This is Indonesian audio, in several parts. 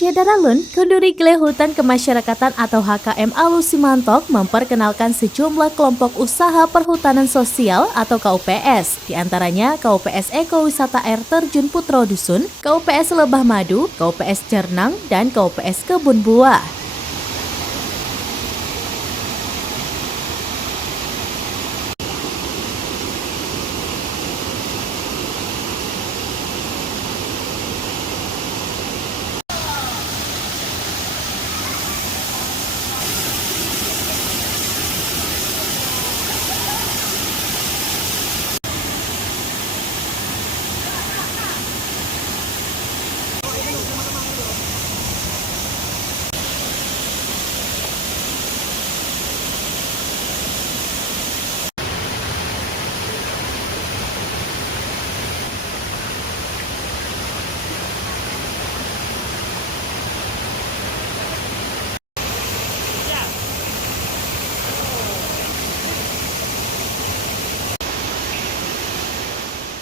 Pasca Daralun, Kenduri Gele Hutan Kemasyarakatan atau HKM Alus Simantok memperkenalkan sejumlah kelompok usaha perhutanan sosial atau KUPS, diantaranya KUPS Ekowisata Air Terjun Putro Dusun, KUPS Lebah Madu, KUPS Cernang, dan KUPS Kebun Buah.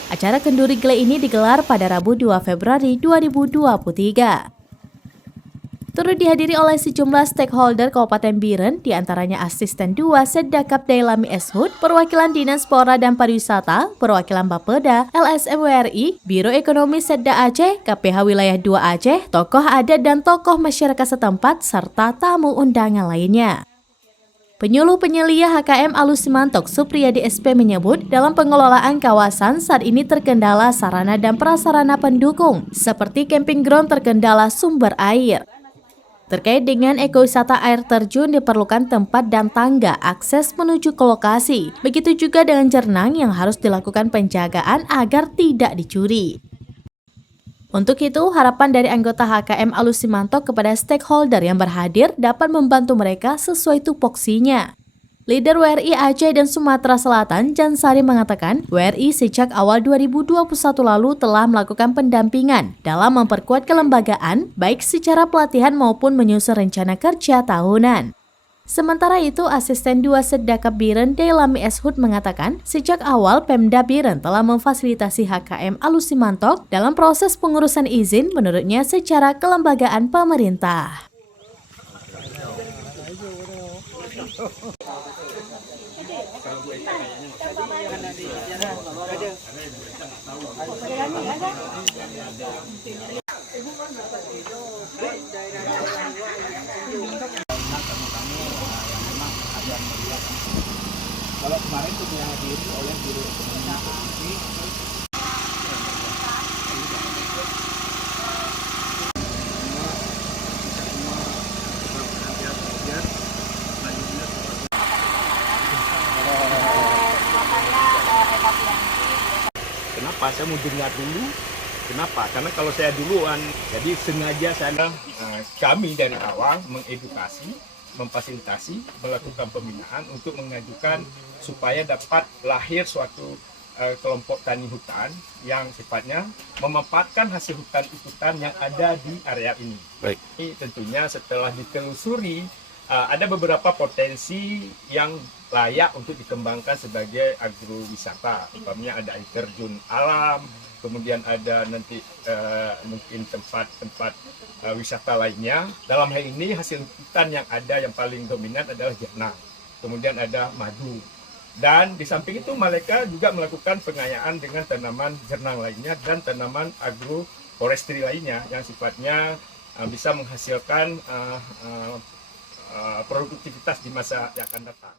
Acara Kenduri Gele ini digelar pada Rabu 2 Februari 2023. Turut dihadiri oleh sejumlah stakeholder Kabupaten Biren, diantaranya Asisten 2 Seddakap Dailami Eshut, perwakilan Dinas Pora dan Pariwisata, perwakilan Bapeda, LSM WRI, Biro Ekonomi Sedda Aceh, KPH Wilayah 2 Aceh, tokoh adat dan tokoh masyarakat setempat, serta tamu undangan lainnya. Penyuluh penyelia HKM Alus Simantok Supriyadi SP menyebut dalam pengelolaan kawasan saat ini terkendala sarana dan prasarana pendukung seperti camping ground terkendala sumber air. Terkait dengan ekowisata air terjun diperlukan tempat dan tangga akses menuju ke lokasi. Begitu juga dengan Cernang yang harus dilakukan penjagaan agar tidak dicuri. Untuk itu, harapan dari anggota HKM Alus Simantok kepada stakeholder yang berhadir dapat membantu mereka sesuai tupoksinya. Leader WRI Aceh dan Sumatera Selatan, Jansari mengatakan, WRI sejak awal 2021 lalu telah melakukan pendampingan dalam memperkuat kelembagaan, baik secara pelatihan maupun menyusun rencana kerja tahunan. Sementara itu, Asisten 2 Seddakap Biren Dailami Eshut mengatakan, sejak awal Pemda Biren telah memfasilitasi HKM Alus Simantok dalam proses pengurusan izin menurutnya secara kelembagaan pemerintah. Kalau kemarin itu dihadiri oleh Biro Ekonomi. Kenapa saya mau dengar dulu? Kenapa? Karena kalau saya duluan, jadi sengaja kami dari awal mengedukasi, memfasilitasi, melakukan pembinaan untuk mengajukan supaya dapat lahir suatu kelompok tani hutan yang sifatnya memanfaatkan hasil hutan yang ada di area ini. Baik. Ini tentunya setelah ditelusuri ada beberapa potensi yang layak untuk dikembangkan sebagai agrowisata. Umpamanya ada air terjun alam, kemudian ada nanti mungkin tempat-tempat wisata lainnya. Dalam hal ini hasil hutan yang ada yang paling dominan adalah Cernang. Kemudian ada madu. Dan di samping itu mereka juga melakukan pengayaan dengan tanaman Cernang lainnya dan tanaman agroforestry lainnya yang sifatnya bisa menghasilkan produktivitas di masa yang akan datang.